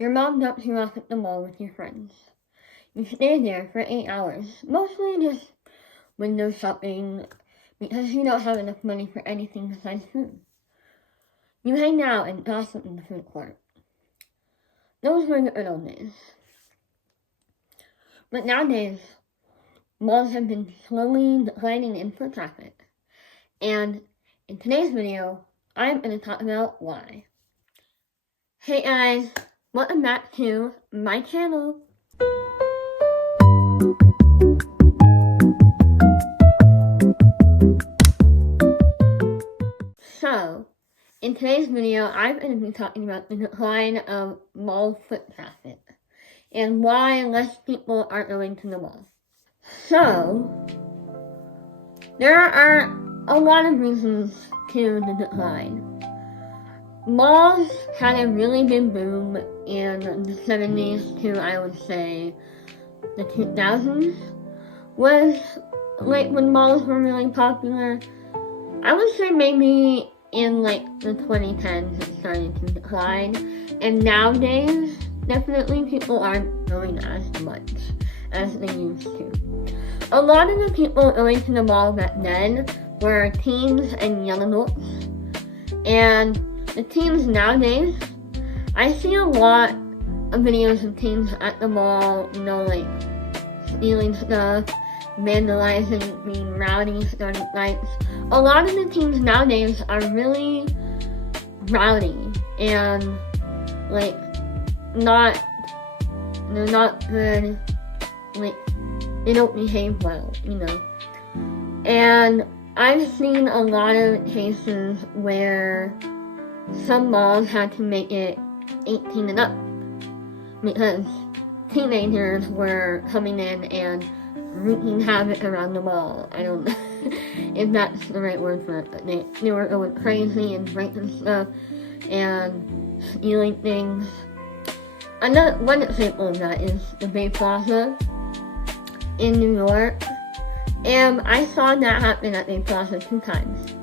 Your mom drops you off at the mall with your friends. You stay there for 8 hours, mostly just window shopping because you don't have enough money for anything besides food. You hang out and gossip in the food court. Those were the good old days. But nowadays, malls have been slowly declining in foot traffic. And in today's video, I'm going to talk about why. Hey guys, welcome back to my channel. So, in today's video, I'm going to be talking about the decline of mall foot traffic and why less people are going to the mall. So, there are a lot of reasons to the decline. Malls had a really big boom in the 70s to, I would say, the 2000s, was like when malls were really popular. I would say maybe in like the 2010s it started to decline, and nowadays definitely people aren't going as much as they used to. A lot of the people going to the mall back then were teens and young adults, and the teens nowadays, I see a lot of videos of teens at the mall, like stealing stuff, vandalizing, being rowdy, starting fights. A lot of the teens nowadays are really rowdy and they're not good, they don't behave well, And I've seen a lot of cases where some malls had to make it 18 and up because teenagers were coming in and wreaking havoc around the mall. I don't know if that's the right word for it, but they were going crazy and breaking stuff and stealing things. One example of that is the Bay Plaza in New York, and I saw that happen at Bay Plaza 2 times.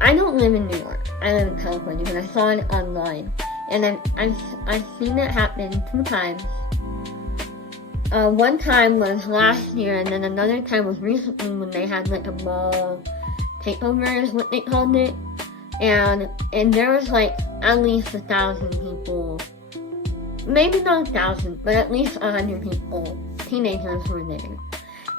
I don't live in New York, I live in California, but I saw it online, and then I've seen it happen 2 times. One time was last year, and then another time was recently when they had like a mall takeover is what they called it, and there was like at least 1,000 people, maybe not 1,000, but at least 100 people, teenagers were there.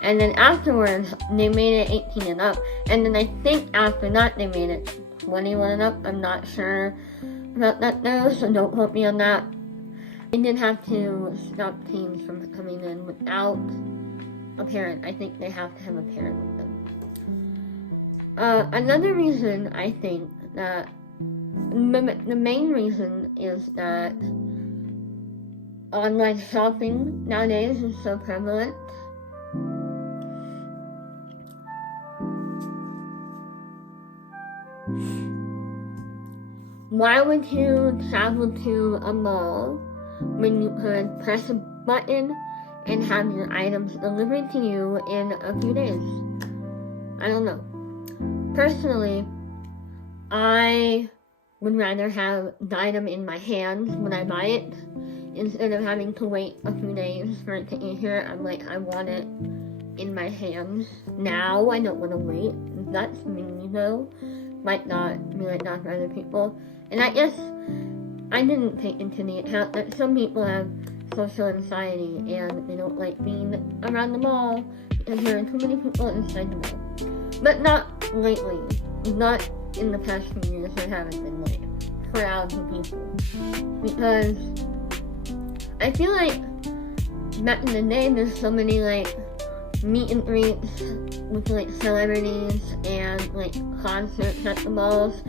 And then afterwards, they made it 18 and up. And then I think after that, they made it 21 and up. I'm not sure about that though, so don't quote me on that. They did have to stop teens from coming in without a parent. I think they have to have a parent with them. Another reason, I think, that the main reason is that online shopping nowadays is so prevalent. Why would you travel to a mall when you could press a button and have your items delivered to you in a few days? I don't know. Personally, I would rather have the item in my hands when I buy it instead of having to wait a few days for it to get here. I want it in my hands now. I don't want to wait. That's me though. Might not be like that for other people. And I guess I didn't take into the account that some people have social anxiety and they don't like being around the mall because there are too many people inside the mall. But not lately. Not in the past few years. There haven't been like crowds of people. Because I feel like back in the day there's so many like meet and greets with like celebrities and like concerts at the malls.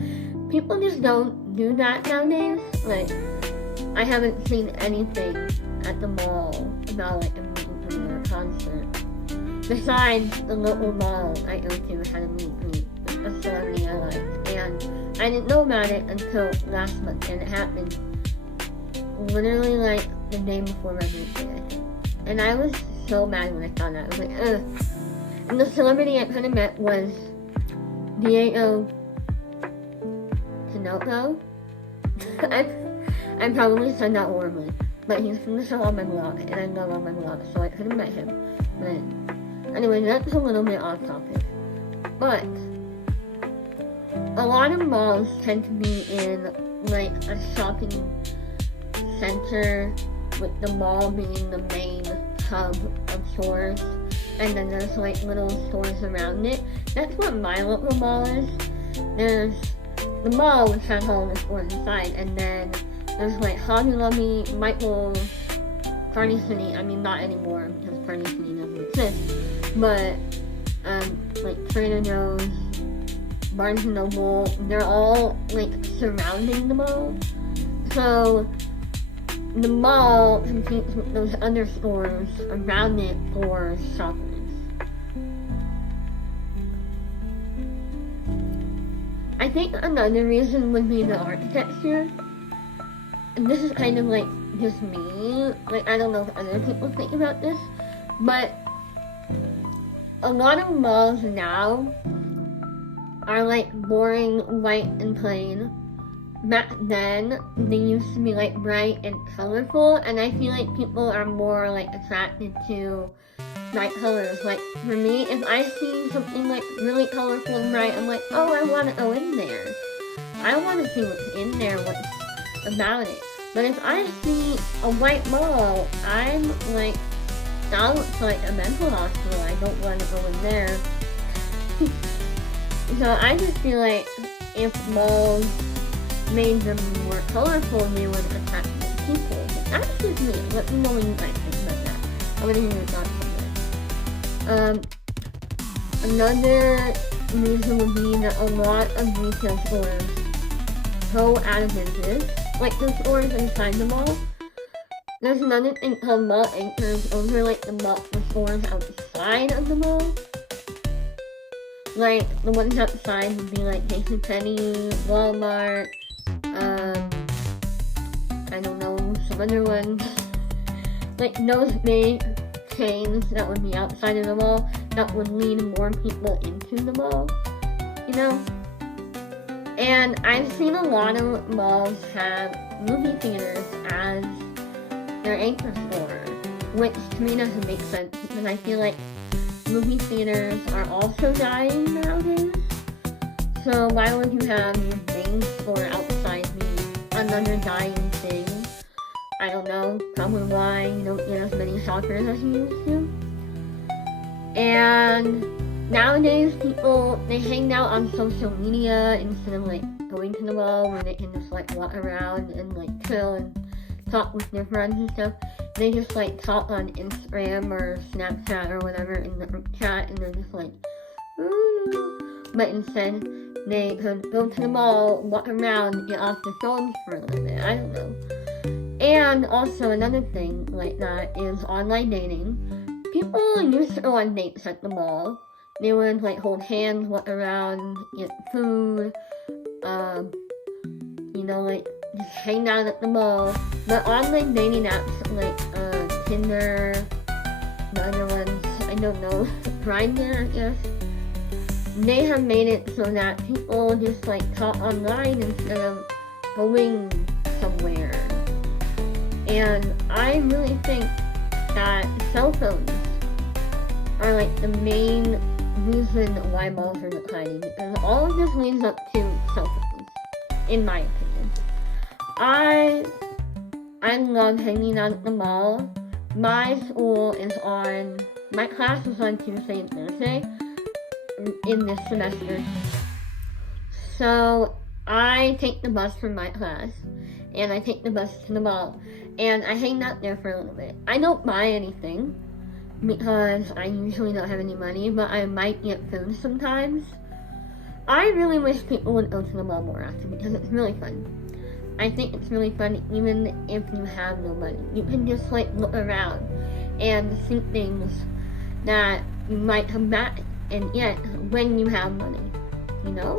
People just don't do that nowadays. Like, I haven't seen anything at the mall about like a meet and greet or a concert. Besides the local mall I go to had a meet and greet with a celebrity I liked, and I didn't know about it until last month, and it happened literally like the day before my birthday, I think. And I was so mad when I found out. I was like, ugh. And the celebrity I kind of met was Diego Tinoco. I probably said that horribly, but he's from the show On My Block, and I love On My Block, so I could have met him. But anyway, that's a little bit off topic. But a lot of malls tend to be in like a shopping center, with the mall being the main hub of stores, and then there's like little stores around it. That's what my local mall is. There's the mall, which has all the stores inside, and then there's like Hobby Lobby, Michael's, Party City. I mean, not anymore because Party City doesn't exist, but like Trader Joe's, Barnes & Noble, they're all like surrounding the mall. So the mall competes with those other stores around it for shoppers. I think another reason would be the architecture. And this is kind of like just me. Like, I don't know if other people think about this, but a lot of malls now are like boring, white, and plain. Back then, they used to be like bright and colorful, and I feel like people are more like attracted to bright colors. Like for me, if I see something like really colorful and bright, I'm like, oh, I want to go in there. I want to see what's in there, what's about it. But if I see a white mall, I'm like, that looks like a mental hospital. I don't want to go in there. So I just feel like if malls made them more colorful, they would attract more people. But that's just me. Let me know what you guys think about that. I want to hear your thoughts on that. Another reason would be that a lot of retail stores go out of business, like the stores inside the mall. There's another thing called mall anchors over like the stores outside of the mall. Like the ones outside would be like JCPenney, Walmart, I don't know, some other ones. Like those big chains that would be outside of the mall that would lead more people into the mall, you know? And I've seen a lot of malls have movie theaters as their anchor store, which to me doesn't make sense because I feel like movie theaters are also dying nowadays. So why would you have your main store outside be another dying thing? I don't know, probably why you don't get as many shoppers as you used to. And nowadays people, they hang out on social media instead of like going to the mall where they can just like walk around and like chill and talk with their friends and stuff. They just like talk on Instagram or Snapchat or whatever in the group chat, and they're just like, ooh. But instead, they could go to the mall, walk around, get off their phones for a little bit. I don't know. And also another thing like that is online dating. People used to go on dates at the mall. They would like hold hands, walk around, get food, you know, like just hang out at the mall. But online dating apps like Tinder, the other ones, I don't know, Grindr, I guess, they have made it so that people just like talk online instead of going somewhere. And I really think that cell phones are like the main reason why malls are declining, because all of this leads up to cell phones, in my opinion. I love hanging out at the mall. My class is on Tuesday and Thursday in this semester. So I take the bus from my class, and I take the bus to the mall, and I hang out there for a little bit. I don't buy anything, because I usually don't have any money, but I might get food sometimes. I really wish people would go to the mall more often, because it's really fun. I think it's really fun even if you have no money. You can just like look around and see things that you might come back and get when you have money, you know?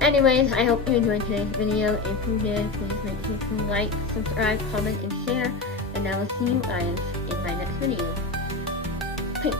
Anyways, I hope you enjoyed today's video. If you did, please make sure to like, subscribe, comment, and share. And I will see you guys in my next video. Peace.